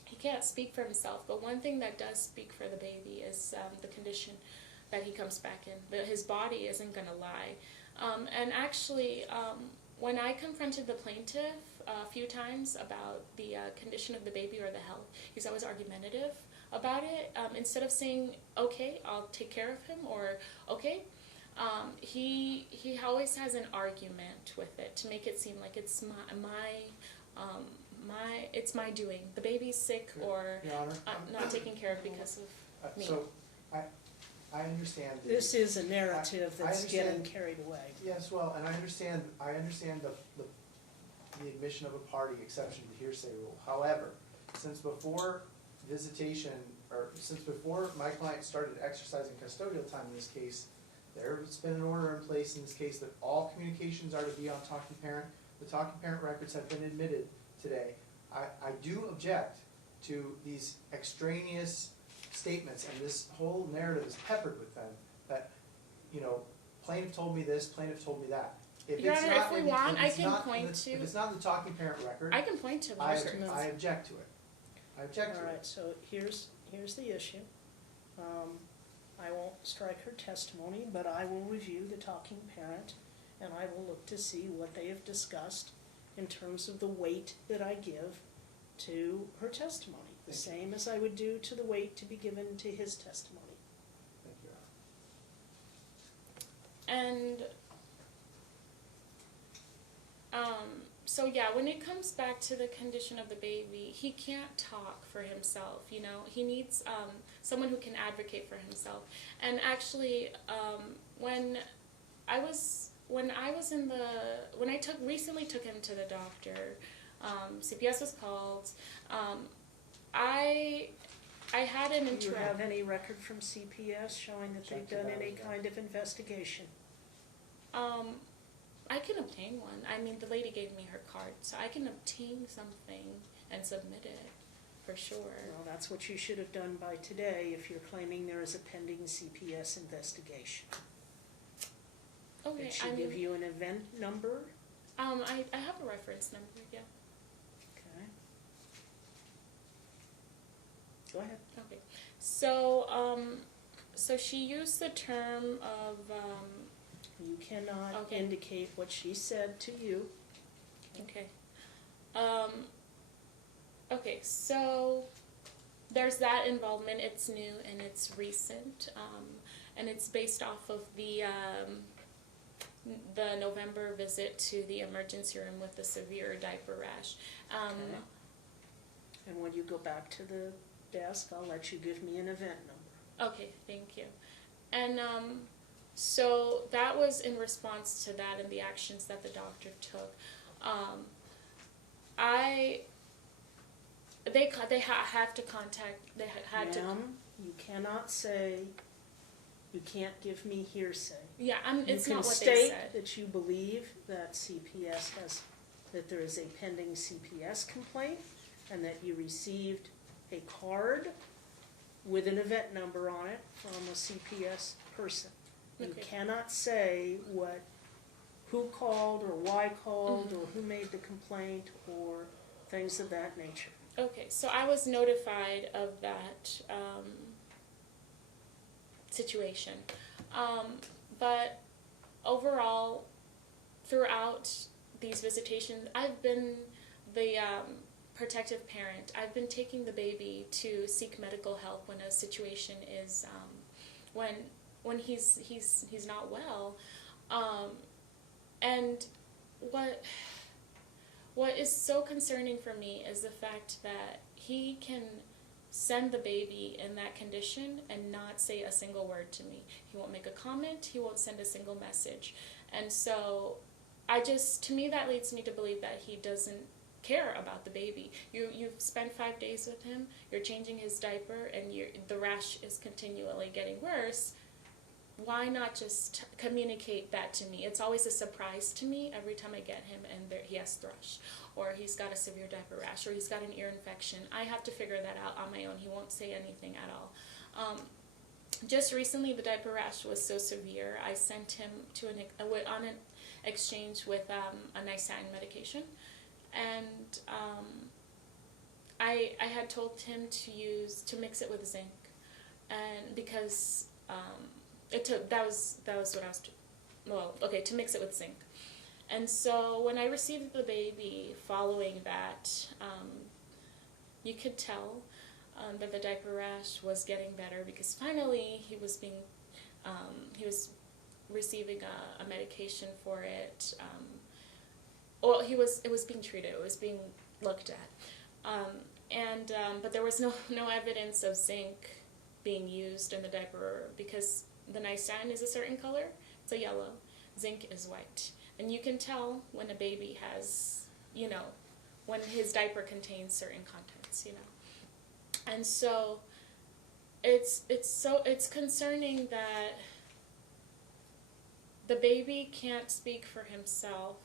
He can't speak for himself, but one thing that does speak for the baby is the condition that he comes back in. His body isn't going to lie. And actually, when I confronted the plaintiff a few times about the condition of the baby or the health, he's always argumentative about it. Instead of saying, okay, I'll take care of him, or okay, he always has an argument with it to make it seem like it's it's my doing. The baby's sick, or Your Honor, I'm not taken care of because of me. so I understand. This is a narrative I that's getting understand. carried away. Yes, well, and I understand the admission of a party exception to the hearsay rule. However, since before visitation, or since before my client started exercising custodial time in this case, there's been an order in place in this case that all communications are to be on talking parent. The talking parent records have been admitted today. I do object to these extraneous statements, and this whole narrative is peppered with them, that, plaintiff told me this, plaintiff told me that. Your Honor, if we want, I can point to. If it's not in the talking parent record, I can point to the I records. object to it. I object to All it. right, so here's the issue. I won't strike her testimony, but I will review the talking parent, and I will look to see what they have discussed in terms of the weight that I give to her testimony, the Thank you. same as I would do to the weight to be given to his testimony. Thank you, Your Honor. And so yeah, when it comes back to the condition of the baby, he can't talk for himself. He needs someone who can advocate for himself. And actually, when I recently took him to the doctor, CPS was called. I had an Do you have interaction. any record from CPS showing that they've done any kind of investigation? I can obtain one. I mean, the lady gave me her card, so I can obtain something and submit it, for sure. Well, that's what you should have done by today if you're claiming there is a pending CPS investigation. Okay, Did she give you an event number? I have a reference number, yeah. Okay. Go ahead. Okay. So, so she used the term of, You cannot Okay. indicate what she said to you. okay. Okay, so there's that involvement. It's new and it's recent, and it's based off of the November visit to the emergency room with the severe diaper rash. Okay. And when you go back to the desk, I'll let you give me an event number. Okay, thank you. And so that was in response to that and the actions that the doctor took. They have to contact. They had to. Ma'am, you cannot say, you can't give me hearsay. Yeah, it's not what they You can state said. that you believe that that there is a pending CPS complaint, and that you received a card with an event number on it from a CPS person. You Okay. cannot say who called or why called or who made the complaint or things of that nature. Okay, so I was notified of that situation. But overall, throughout these visitations, I've been the protective parent. I've been taking the baby to seek medical help when a situation is when he's not well. And what is so concerning for me is the fact that he can send the baby in that condition and not say a single word to me. He won't make a comment, he won't send a single message. And so to me that leads me to believe that he doesn't care about the baby. You've spent 5 days with him, you're changing his diaper, and the rash is continually getting worse. Why not just communicate that to me? It's always a surprise to me every time I get him and he has thrush, or he's got a severe diaper rash, or he's got an ear infection. I have to figure that out on my own. He won't say anything at all. Just recently, the diaper rash was so severe, I sent him to on an exchange with a niacin medication, and I had told him to mix it with zinc, and because that was what I was to mix it with zinc. And so when I received the baby following that, you could tell that the diaper rash was getting better, because finally he was receiving a medication for it. It was being treated, it was being looked at. But there was no evidence of zinc being used in the diaper, because the niacin is a certain color, it's a yellow, zinc is white. And you can tell when a baby has, when his diaper contains certain contents, And so it's concerning that the baby can't speak for himself,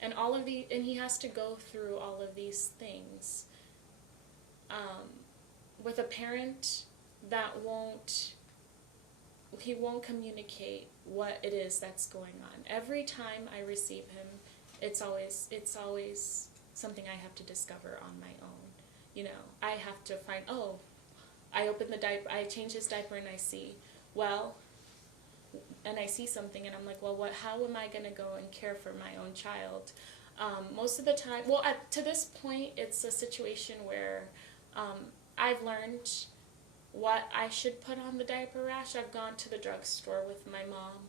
and and he has to go through all of these things with a parent that won't communicate what it is that's going on. Every time I receive him, it's always something I have to discover on my own. I have to find, I open the diaper, I change his diaper, and I see something, and I'm like, how am I going to go and care for my own child? Most of the time, to this point, it's a situation where I've learned what I should put on the diaper rash. I've gone to the drugstore with my mom.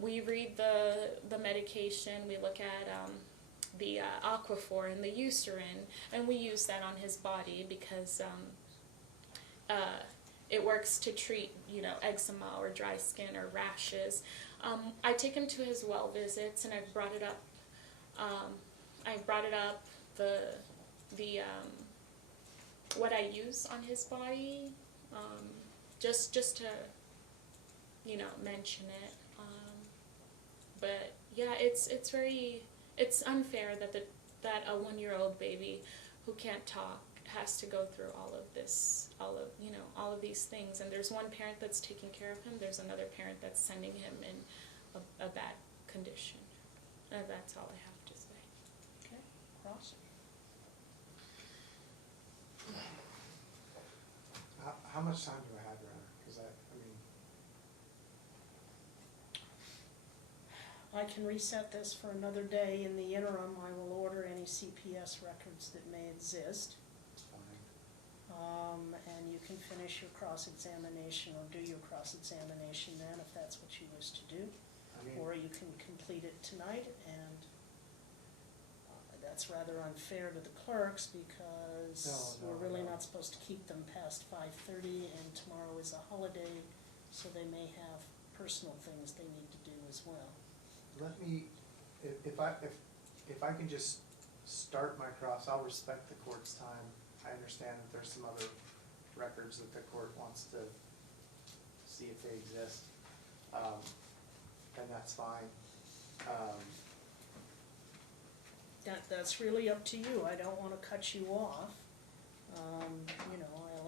We read the medication, we look at the Aquaphor and the Eucerin, and we use that on his body because it works to treat, eczema or dry skin or rashes. I take him to his well visits, and I've brought it up. What I use on his body, just to, mention it. But yeah, it's unfair that a 1-year-old baby who can't talk has to go through all of these things. And there's one parent that's taking care of him. There's another parent that's sending him in a bad condition. And that's all I have to say. Okay, Ross? How much time do I have, Renner? Because I can reset this for another day. In the interim, I will order any CPS records that may exist. it's fine. And you can finish your cross-examination or do your cross-examination then, if that's what you wish to do. Or you can complete it tonight, and that's rather unfair to the clerks because we're really not supposed to keep them past 5:30, and tomorrow is a holiday, so they may have personal things they need to do as well. Let me, if I can just start my cross, I'll respect the court's time. I understand that there's some other records that the court wants to see if they exist, and that's fine. That's really up to you. I don't want to cut you off. I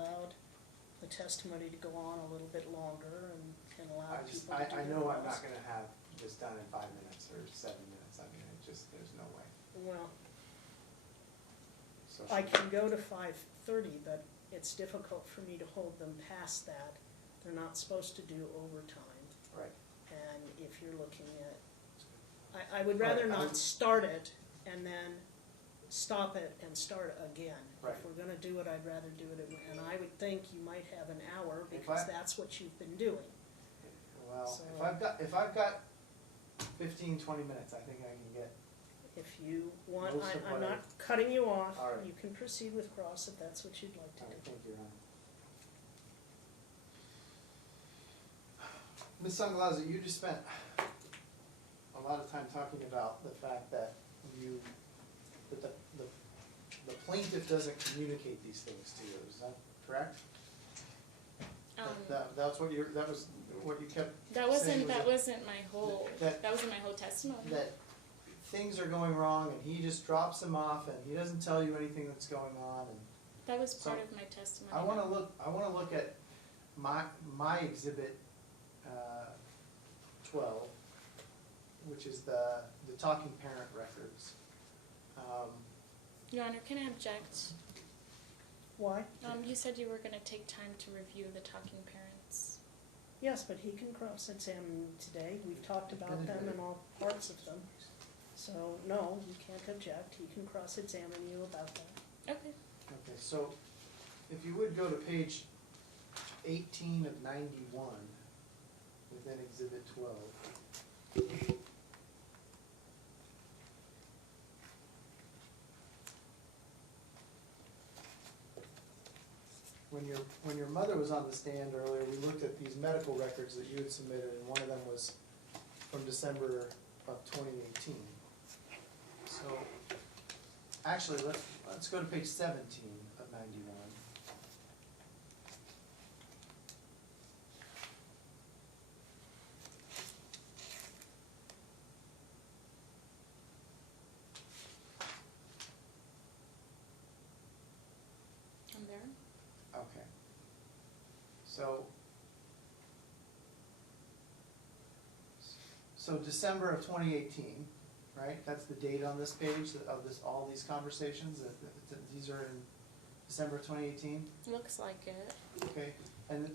allowed the testimony to go on a little bit longer and allowed just, people to do I their know I'm calls. not gonna have this done in 5 minutes or 7 minutes, I mean, it just, there's no way. Well, So I should- can go to 5:30, but it's difficult for me to hold them past that. They're not supposed to do overtime, Right, and if you're looking at, I would rather Right, I not would- start it and then stop it and start again. Right. If we're gonna do it, I'd rather do it, and I would think you might have an hour, If because I- that's what you've been doing. well, So- if I've got 15, 20 minutes, I think I can get, If you want, Most of I'm what I- not cutting you off, All right. you can proceed with cross if that's what you'd like to all right, do. thank you, Ron. Ms. Sangalaza, you just spent a lot of time talking about the fact that that the plaintiff doesn't communicate these things to you, is that correct? That's what that was what you kept That wasn't, saying was that wasn't my whole testimony. that things are going wrong and he just drops them off and he doesn't tell you anything that's going on, and That was So, part of my testimony. I wanna look at my exhibit, 12, which is the talking parent records. Your Honor, can I object? Why? You said you were gonna take time to review the talking parents. Yes, but he can cross-examine today, we've talked about them and all parts of them. So, no, you can't object, he can cross-examine you about that. Okay. Okay, so if you would go to page 18 of 91 within exhibit 12. When your mother was on the stand earlier, we looked at these medical records that you had submitted, and one of them was from December of 2018. So, actually, let's go to page 17 of 91. I'm there. Okay. So December of 2018, right? That's the date on this page of all these conversations. These are in December of 2018. Looks like it. Okay, and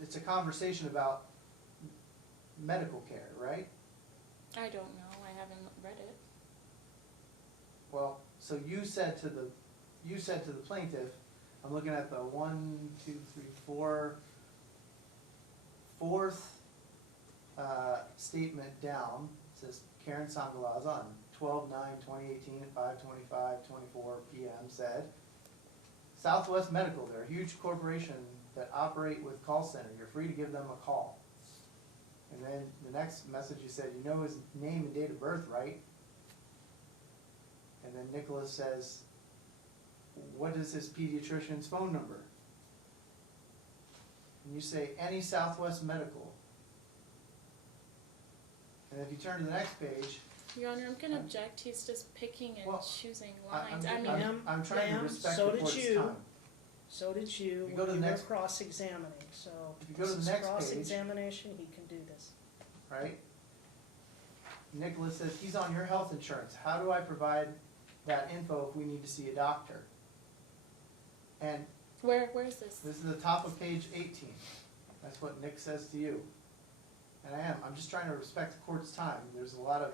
it's a conversation about medical care, right? I don't know. I haven't read it. Well, so you said to the plaintiff, I'm looking at the 4th statement down. It says Keren Sangalaza on 12/9/2018 at 5:25:24 p.m. said, Southwest Medical, they're a huge corporation that operate with call center. You're free to give them a call. And then the next message you said, you know his name and date of birth, right? And then Nicholas says, what is his pediatrician's phone number? And you say, any Southwest Medical. And if you turn to the next page, Your Honor, I'm gonna object. He's just picking and Well, choosing I'm- lines. I'm trying to Ma'am, respect so the did court's you. time. So did you If you go to when the you were next- cross-examining, so If you go to this the is next page, cross-examination, he can do this. right? Nicholas says, he's on your health insurance. How do I provide that info if we need to see a doctor? And Where is this? this is the top of page 18. That's what Nick says to you. And I'm just trying to respect the court's time. There's a lot of,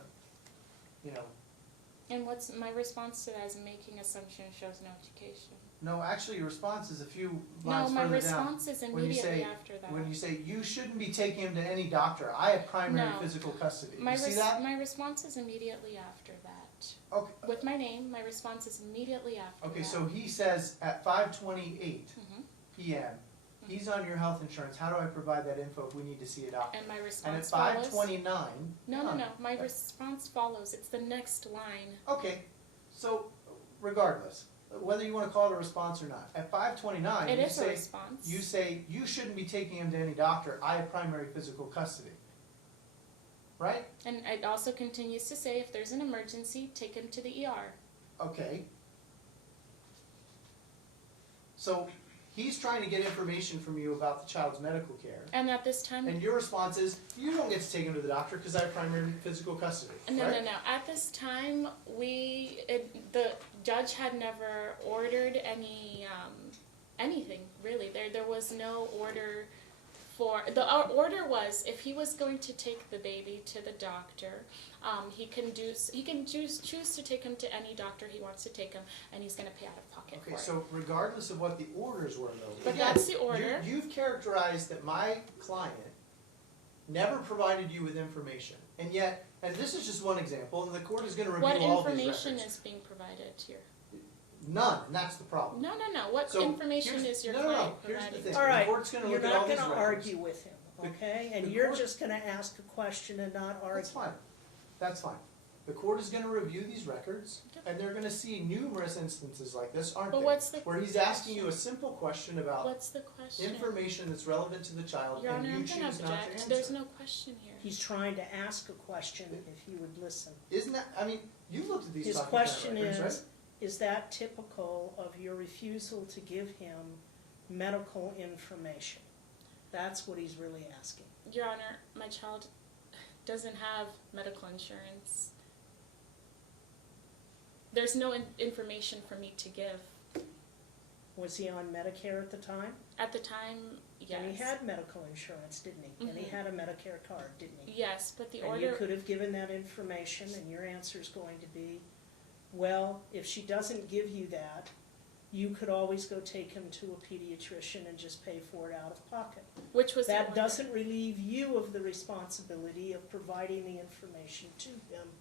And what's my response to that is making assumption shows no education. no, actually your response is a few No, lines my further down. response is When you immediately say- after that. When you say, you shouldn't be taking him to any doctor, I have primary No. physical custody. My You see that? my response is immediately after that. Okay, With my name, my response is immediately after okay, that. so he says at 5:28 Mhm. PM, he's on your health insurance, how do I provide that info if we need to see a doctor? And my And at response follows. 5:29. No. My response follows. It's the next line. Okay, so regardless, whether you wanna call it a response or not, at 5:29, It you is a say, response. you say, you shouldn't be taking him to any doctor, I have primary physical custody. Right? And it also continues to say if there's an emergency, take him to the ER. Okay. So He's trying to get information from you about the child's medical care. And at this time, And your response is, you don't get to take him to the doctor because I have primary physical custody, no, right? no, no. At this time, the judge had never ordered anything really. There was no order for our order was if he was going to take the baby to the doctor, he can choose to take him to any doctor he wants to take him, and he's going to pay out of pocket Okay, for it. so regardless of what the orders were though. But again, that's the order. You've characterized that my client never provided you with information. And yet, and this is just one example, and the court is gonna review What all these information records. is being provided here? None, and that's the problem. No, no, no. What So, information here's- is your no, client here's the providing? thing. All right, The court's gonna you're look at all not these gonna records. argue with him, The- okay? And the you're court- just gonna ask a question and not argue. That's fine, that's fine. The court is gonna review these records, and they're gonna see numerous instances like this, aren't But they? what's the Where he's asking you a simple question about What's the question? information that's relevant to the child, Your and Honor, you I'm choose gonna not to object. answer. There's no question here. He's trying to ask a question if you would listen. Isn't that, I mean, you've looked at these His talking parent question records, right? is that typical of your refusal to give him medical information? That's what he's really asking. Your Honor, my child doesn't have medical insurance. There's no information for me to give. Was he on Medicare at the time? At the time, yes. And he had medical insurance, didn't he? And he Mhm. had a Medicare card, didn't he? Yes, but the And you order. could have given that information, and your answer is going to be, well, if she doesn't give you that, you could always go take him to a pediatrician and just pay for it out of pocket. Which was the That order. doesn't relieve you of the responsibility of providing the information to him,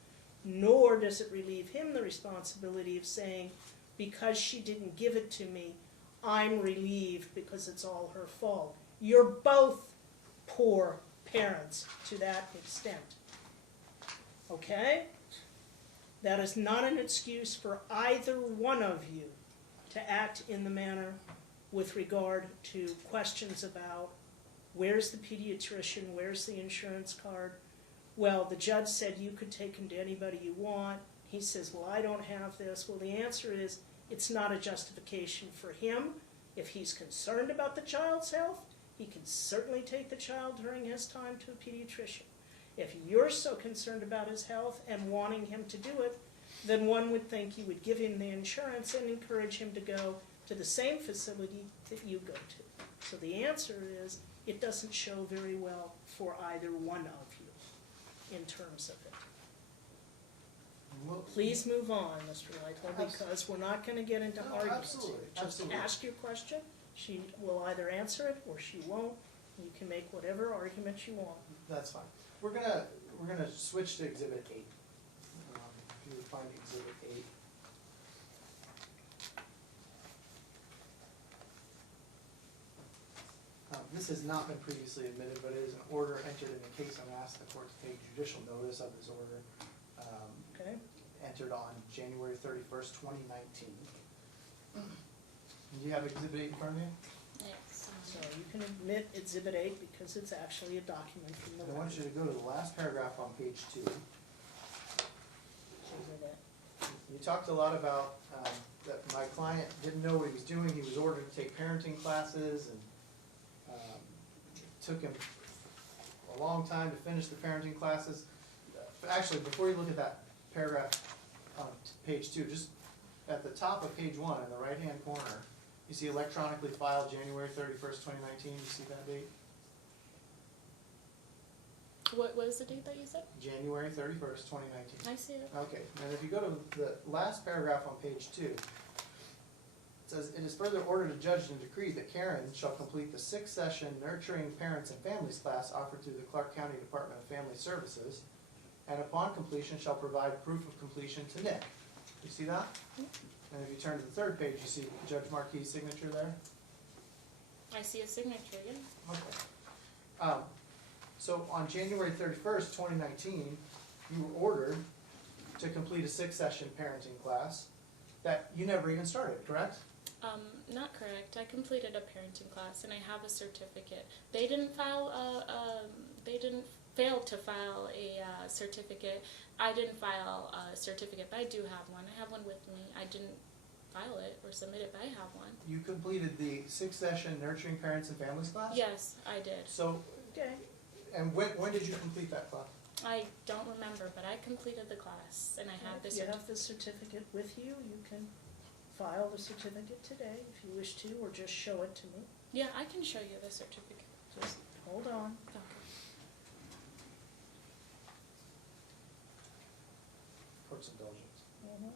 nor does it relieve him the responsibility of saying, because she didn't give it to me, I'm relieved because it's all her fault. You're both poor parents to that extent. Okay? That is not an excuse for either one of you to act in the manner with regard to questions about where's the pediatrician, where's the insurance card. Well, the judge said you could take him to anybody you want. He says, well, I don't have this. Well, the answer is it's not a justification for him. If he's concerned about the child's health, he can certainly take the child during his time to a pediatrician. If you're so concerned about his health and wanting him to do it, then one would think you would give him the insurance and encourage him to go to the same facility that you go to. So the answer is, it doesn't show very well for either one of you in terms of it. Well, Please move on, Mr. Lighthill, because we're not gonna get into No, arguments. absolutely, Just absolutely. ask your question, she will either answer it or she won't. You can make whatever argument you want. That's fine. We're gonna switch to Exhibit 8. If you would find Exhibit 8. This has not been previously admitted, but it is an order entered in the case. I'm gonna ask the court to take judicial notice of this order, Okay? entered on January 31st, 2019. Do you have Exhibit 8 in front of you? Yes. So you can admit Exhibit 8 because it's actually a document from the I want you to go to the last paragraph on page 2. Exhibit A. You talked a lot about that my client didn't know what he was doing. He was ordered to take parenting classes, and it took him a long time to finish the parenting classes. Actually, before you look at that paragraph on page 2, just at the top of page 1 in the right-hand corner, you see electronically filed January 31st, 2019. You see that date? What was the date that you said? January 31st, 2019. I see it. Okay, and if you go to the last paragraph on page 2, it says, "It is further ordered, adjudged, and decreed that Keren shall complete the 6-session Nurturing Parents and Families class offered through the Clark County Department of Family Services, and upon completion shall provide proof of completion to Nick." You see that? And if you turn to the third page, you see Judge Marquis' signature there? I see a signature, yeah. Okay. So on January 31st, 2019, you were ordered to complete a 6-session parenting class that you never even started, correct? Not correct. I completed a parenting class and I have a certificate. They didn't they didn't fail to file a certificate. I didn't file a certificate, but I do have one. I have one with me. I didn't file it or submit it, but I have one. You completed the 6th-session Nurturing Parents and Families class? Yes, I did. So, Okay, and when did you complete that class? I don't remember, but I completed the class, and I have if this. you have the certificate with you, you can file the certificate today if you wish to, or just show it to me. Yeah, I can show you the certificate. Just hold on. Okay. Court's indulgence. Mhm.